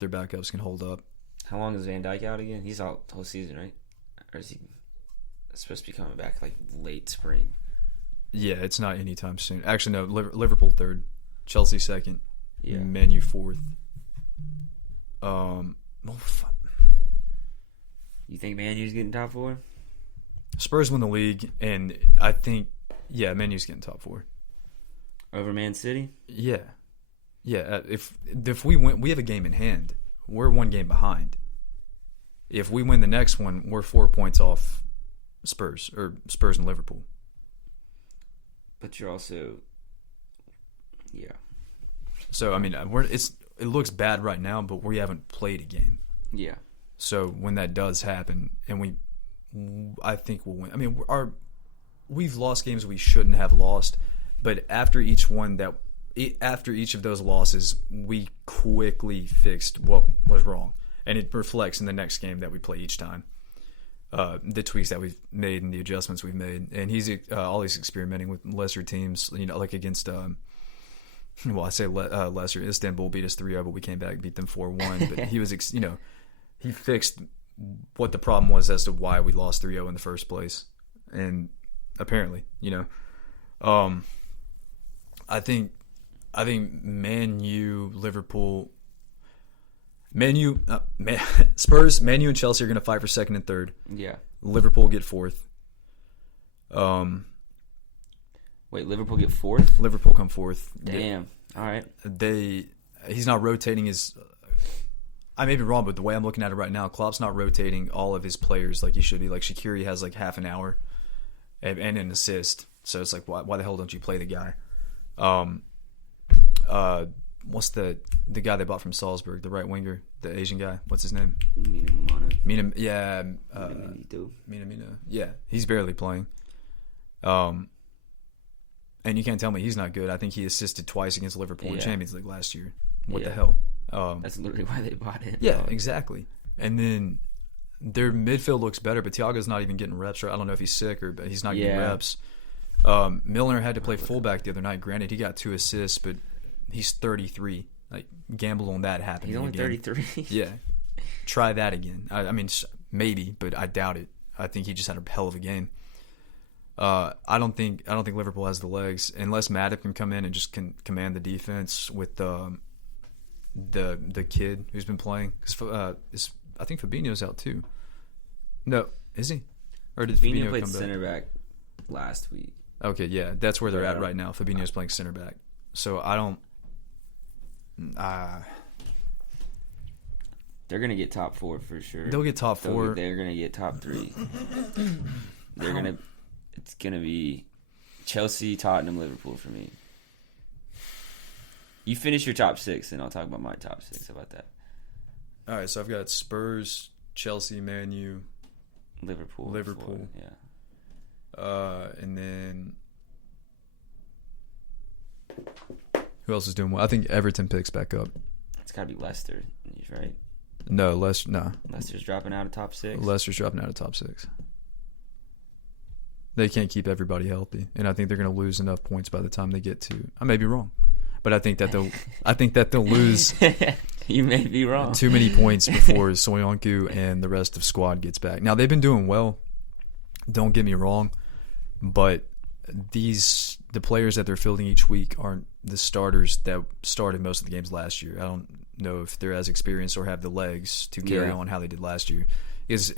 their backups can hold up. How long is Van Dijk out again? He's out the whole season, right? Or is he supposed to be coming back like late spring? Yeah, it's not anytime soon. Actually, no. Liverpool third, Chelsea second, Yeah. Man U fourth. You think Man U's getting top 4? Spurs win the league, and I think Man U's getting top 4 over Man City. Yeah. If we win, we have a game in hand. We're 1 game behind. If we win the next one, we're 4 points off Spurs and Liverpool. But you're also, yeah. So I mean, it looks bad right now, but we haven't played a game. Yeah. So when that does happen, and I think we'll win. I mean, we've lost games we shouldn't have lost, but after each of those losses, we quickly fixed what was wrong, and it reflects in the next game that we play each time. The tweaks that we've made and the adjustments we've made, and he's always experimenting with lesser teams. Like against, Leicester, Istanbul beat us 3-0, but we came back and beat them 4-1. But he was, he fixed what the problem was as to why we lost 3-0 in the first place, and apparently, I think Man U, Liverpool. Spurs, Man U, and Chelsea are going to fight for second and third. Yeah. Liverpool get fourth. Wait, Liverpool get fourth? Liverpool come fourth. Damn. All right. He's not rotating his. I may be wrong, but the way I'm looking at it right now, Klopp's not rotating all of his players like he should be. Like Shaqiri has like half an hour and an assist, so it's like why the hell don't you play the guy? What's the guy they bought from Salzburg, the right winger, the Asian guy? What's his name? Mina. Yeah. Mina. Yeah, he's barely playing. And you can't tell me he's not good. I think he assisted twice against Liverpool in Champions League last year. What the hell? That's literally why they bought him. Yeah, exactly. And then their midfield looks better, but Thiago's not even getting reps. Right? I don't know if he's sick or he's not getting reps. Milner had to play fullback the other night. Granted, he got 2 assists, but he's 33. Like, gamble on that happening. He's only again. 33. Yeah. Try that again. I mean, maybe, but I doubt it. I think he just had a hell of a game. I don't think Liverpool has the legs unless Matip can come in and just can command the defense with the kid who's been playing. Because I think Fabinho's out too. No, is he? Or did Fabinho played come back? Center back last week. Okay, yeah, that's where they're at right now. Fabinho's playing center back. So I don't. They're gonna get top 4 for sure. They'll get top 4. They're gonna get top 3. It's gonna be Chelsea, Tottenham, Liverpool for me. You finish your top 6, and I'll talk about my top 6. How about that? All right, so I've got Spurs, Chelsea, Man U, Liverpool. Florida, Yeah. And then who else is doing well? I think Everton picks back up. It's gotta be Leicester, right? No, Leicester's dropping out of top 6. Leicester's dropping out of top 6. They can't keep everybody healthy, and I think they're going to lose enough points by the time they get to. I may be wrong, but I think that they'll lose. You may be wrong. Too many points before Soyuncu and the rest of squad gets back. Now they've been doing well. Don't get me wrong, but the players that they're fielding each week aren't the starters that started most of the games last year. I don't know if they're as experienced or have the legs to carry on how they did last year. Because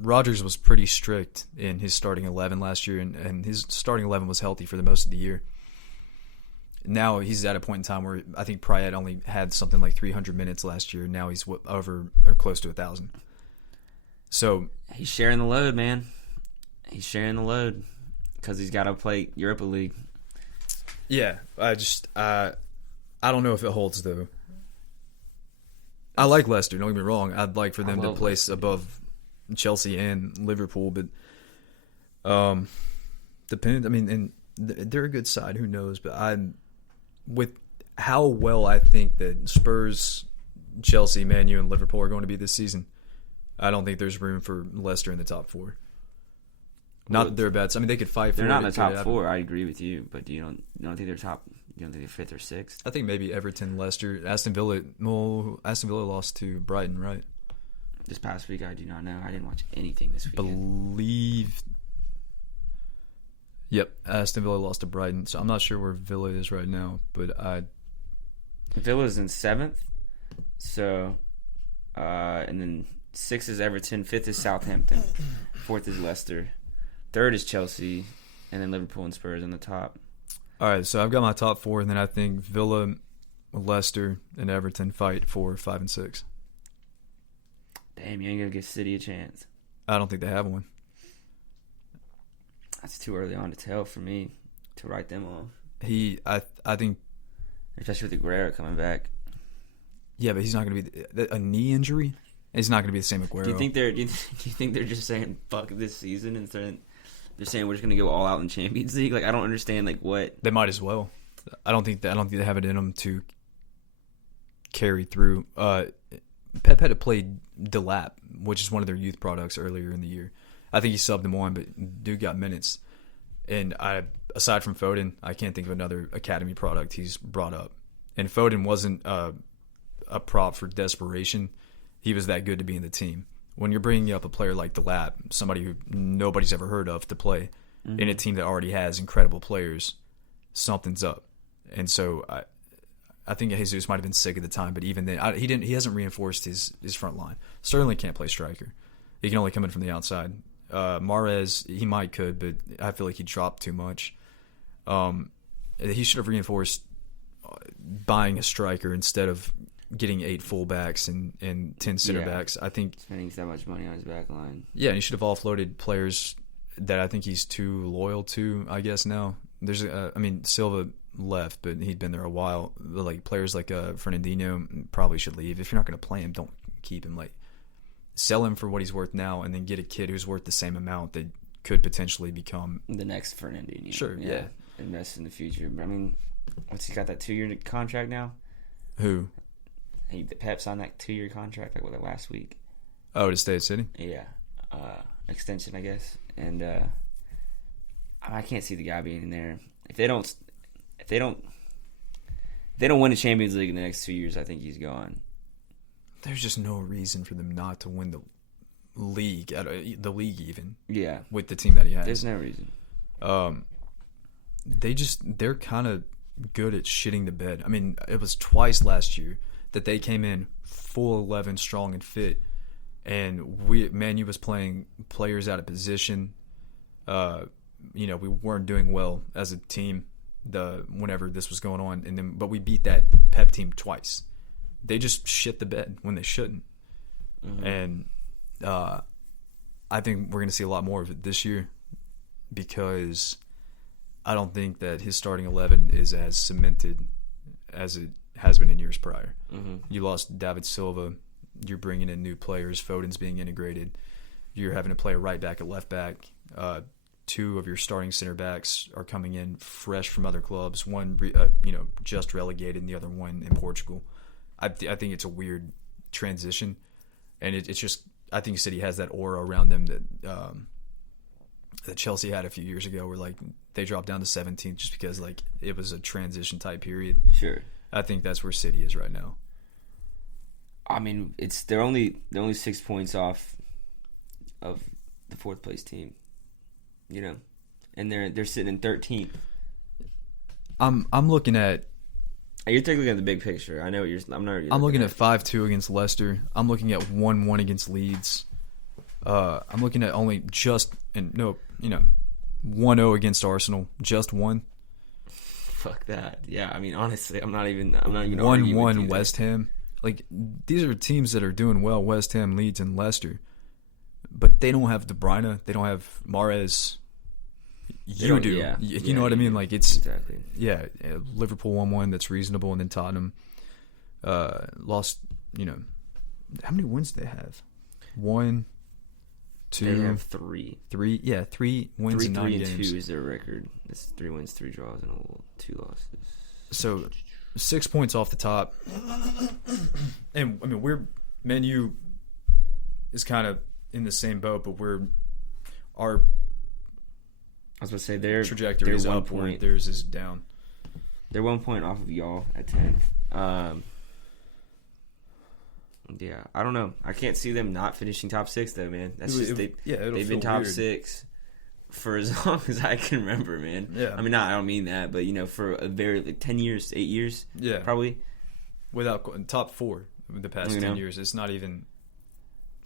Rodgers was pretty strict in his starting 11 last year, and his starting 11 was healthy for the most of the year. Now he's at a point in time where I think Prayet only had something like 300 minutes last year. Now he's over or close to 1,000. So he's sharing the load, man. He's sharing the load because he's got to play Europa League. Yeah, I don't know if it holds though. I like Leicester. Don't get me wrong. I'd like for them to place above Chelsea and Liverpool, but depends. I mean, and they're a good side. Who knows? But with how well I think that Spurs, Chelsea, Man U, and Liverpool are going to be this season, I don't think there's room for Leicester in the top 4. Not that they're bad. I mean, they could fight for it. They're not in the top 4. I agree with you, but you don't think they're top. You don't think they're 5th or 6th? I think maybe Everton, Leicester, Aston Villa. Well, Aston Villa lost to Brighton, right? This past week, I do not know. I didn't watch anything this weekend. Yep, Aston Villa lost to Brighton. So I'm not sure where Villa is right now, but Villa's in 7th. So, and then 6th is Everton, 5th is Southampton, 4th is Leicester, 3rd is Chelsea, and then Liverpool and Spurs on the top. All right, so I've got my top 4, and then I think Villa, Leicester, and Everton fight for 5 and 6. Damn, you ain't gonna give City a chance. I don't think they have one. That's too early on to tell for me to write them off. I think, especially with Aguero coming back. Yeah, but he's not going to be a knee injury. He's not going to be the same Aguero. Do you think they're just saying fuck this season and they're saying we're just going to go all out in Champions League? Like, I don't understand what they might as well. I don't think they have it in them to carry through. Pep had to play Delap, which is one of their youth products earlier in the year. I think he subbed him on, but dude got minutes. And aside from Foden, I can't think of another academy product he's brought up. And Foden wasn't a prop for desperation. He was that good to be in the team. When you're bringing up a player like Delap, somebody who nobody's ever heard of to play in a team that already has incredible players, something's up. And so I think Jesus might have been sick at the time, but even then, he hasn't reinforced his front line. Sterling can't play striker. He can only come in from the outside. Mahrez, he could, but I feel like he dropped too much. He should have reinforced buying a striker instead of getting 8 fullbacks and 10 center backs. I think spending so much money on his back line. Yeah, and he should have offloaded players that I think he's too loyal to, I guess now. There's Silva left, but he'd been there a while. Like players like Fernandinho probably should leave. If you're not going to play him, don't keep him. Like, sell him for what he's worth now, and then get a kid who's worth the same amount that could potentially become the next Fernandinho. Sure, yeah. Invest in the future. But I mean, what's he got, that 2-year contract now? Who? Pep signed that 2-year contract like last week. Oh, to stay at City? Yeah, extension, I guess. And I can't see the guy being in there if they don't win the Champions League in the next 2 years. I think he's gone. There's just no reason for them not to win the league, even. Yeah, with the team that he has. There's no reason. They're kind of good at shitting the bed. I mean, it was twice last year that they came in full 11, strong and fit, and Manu was playing players out of position. We weren't doing well as a team whenever this was going on, but we beat that Pep team twice. They just shit the bed when they shouldn't. Mm-hmm. And I think we're going to see a lot more of it this year because I don't think that his starting 11 is as cemented as it has been in years prior. Mm-hmm. You lost David Silva. You're bringing in new players. Foden's being integrated. You're having to play a right back, a left back. 2 of your starting center backs are coming in fresh from other clubs. One, just relegated, and the other one in Portugal. I think it's a weird transition, and it's just I think City has that aura around them that Chelsea had a few years ago, where like they dropped down to 17th just because like it was a transition type period. Sure, I think that's where City is right now. I mean, they're only 6 points off of the 4th place team, and they're sitting in 13th. I'm looking at. You're looking at the big picture. I know what you're. I'm looking at 5-2 against Leicester. I'm looking at 1-1 against Leeds. I'm looking at 1-0 against Arsenal. Just one. Fuck that. Yeah, I mean, honestly, I'm not even. 1-1 West Ham. Like, these are teams that are doing well. West Ham, Leeds, and Leicester, but they don't have De Bruyne. They don't have Mahrez. You do. Yeah. You know what I mean? Like, it's exactly. Yeah, Liverpool 1-1, that's reasonable, and then Tottenham lost. How many wins do they have? 1, 2. They have 3. 3. Yeah, 3 wins in 9 games. 3 and 2 is their record. It's 3 wins, 3 draws, and 2 losses. So 6 points off the top, and I mean Man U is kind of in the same boat, but our I was going to say their trajectory is upward. Theirs is down. They're 1 point off of y'all at 10th. Yeah, I don't know. I can't see them not finishing top 6 though, man. That's they've been top weird. 6 for as long as I can remember, man. Yeah. I mean, I don't mean that, but for a very 10 years, 8 years, yeah, probably. Without top 4 the past 10 years, it's not even.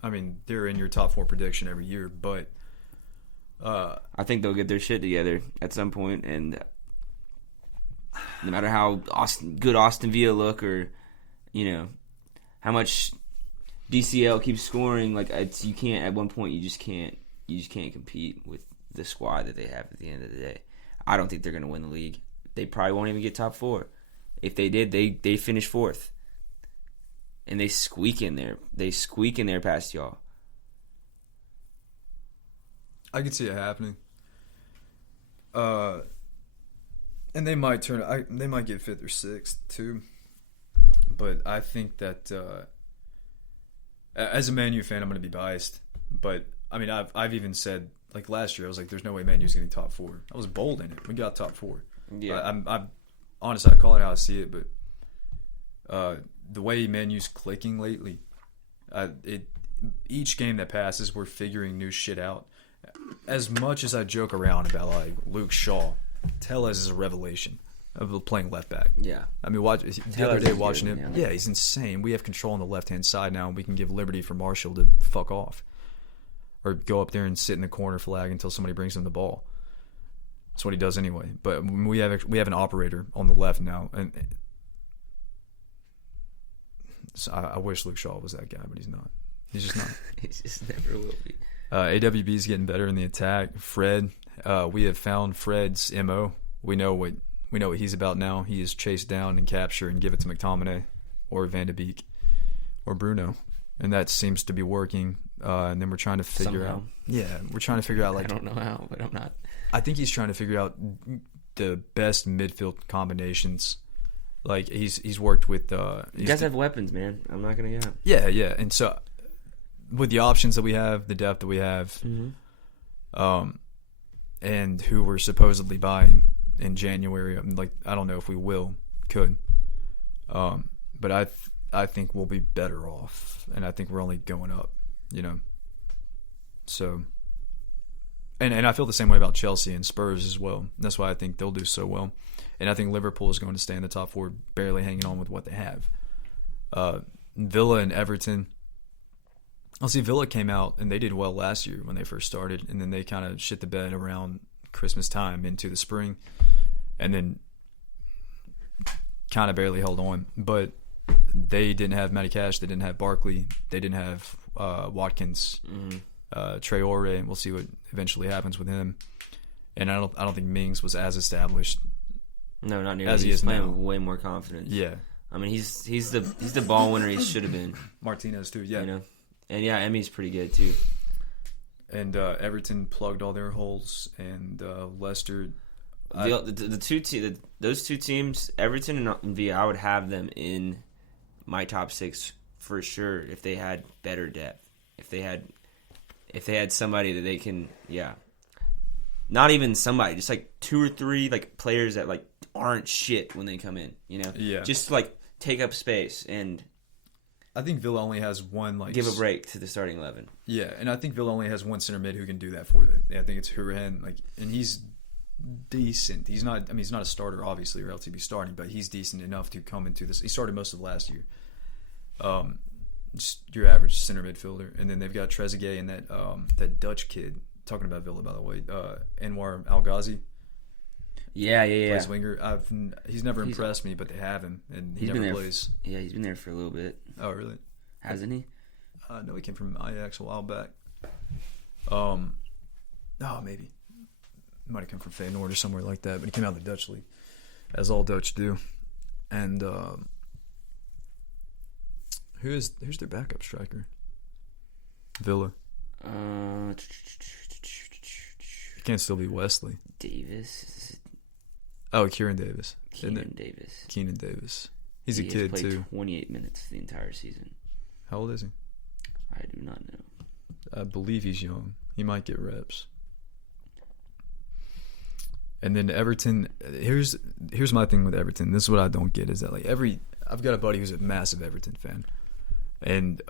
I mean, they're in your top 4 prediction every year, but I think they'll get their shit together at some point, and no matter how good Austin Villa look, or how much DCL keeps scoring, you can't. At one point, you just can't compete with the squad that they have at the end of the day. I don't think they're going to win the league. They probably won't even get top 4. If they did, they finish 4th. And they squeak in there. They squeak in there past y'all. I could see it happening. And they might they might get 5th or 6th too. But I think that as a Man U fan, I'm going to be biased. But I mean, I've even said, like last year, I was like, "There's no way Man U's getting top 4." I was bold in it. We got top 4. Yeah. I'm honestly, I call it how I see it, but the way Man U's clicking lately, each game that passes, we're figuring new shit out. As much as I joke around about like Luke Shaw, Tellez is a revelation of playing left back. Yeah. I mean, the other day watching him, yeah, he's insane. We have control on the left-hand side now, and we can give liberty for Marshall to fuck off. Or go up there and sit in the corner flag until somebody brings him the ball. That's what he does anyway. But we have an operator on the left now, and so I wish Luke Shaw was that guy, but he's not. He's just not. He just never will be. AWB is getting better in the attack. Fred, we have found Fred's MO. We know what he's about now. He is chase down and capture and give it to McTominay or Van de Beek or Bruno, and that seems to be working. And then we're trying to figure out. Yeah, we're trying to figure out. Like, I don't know how, but I'm not. I think he's trying to figure out the best midfield combinations. Like he's worked with. You guys have weapons, man. I'm not gonna get. Yeah, and so with the options that we have, the depth that we have, and who we're supposedly buying in January. I don't know if we could, but I think we'll be better off, and I think we're only going up. So, and I feel the same way about Chelsea and Spurs as well. That's why I think they'll do so well, and I think Liverpool is going to stay in the top 4, barely hanging on with what they have. Villa and Everton. I'll see. Villa came out and they did well last year when they first started, and then they kind of shit the bed around Christmas time into the spring, and then kind of barely held on. But they didn't have Matty Cash, they didn't have Barkley, they didn't have Watkins, Traore, and we'll see what eventually happens with him. And I don't think Mings was as established. No, not nearly. As he he's is playing now. with way more confidence. Yeah, I mean he's the ball winner he should have been. Martinez too. Yeah, and yeah, Emmy's pretty good too. And Everton plugged all their holes, and Leicester. Those two teams, Everton and Villa, I would have them in my top 6 for sure if they had better depth. If they had somebody that they can, not even somebody, just like 2 or 3 like players that like aren't shit when they come in, just like take up space, and I think Villa only has one give a break to the starting 11. Yeah, and I think Villa only has one center mid who can do that for them. I think it's Hurahan, and he's decent. He's not a starter obviously, or else he'd be starting, but he's decent enough to come into this. He started most of last year. Just your average center midfielder, and then they've got Trezeguet and that Dutch kid. Talking about Villa, by the way, Anwar Al Ghazi. Yeah. Plays winger. He's never impressed me, but they have him, and he never plays. Yeah, he's been there for a little bit. Oh, really? Hasn't he? No, he came from Ajax a while back. Maybe. Might have come from Feyenoord or somewhere like that, but he came out of the Dutch league, as all Dutch do. And who's their backup striker? Villa. It can't still be Wesley. Davis. Oh, Kieran Davis. Keenan Davis. Keenan Davis. He's a He kid has played too. 28 minutes the entire season. How old is he? I do not know. I believe he's young. He might get reps. And then Everton. Here's my thing with Everton. This is what I don't get is that like I've got a buddy who's a massive Everton fan, and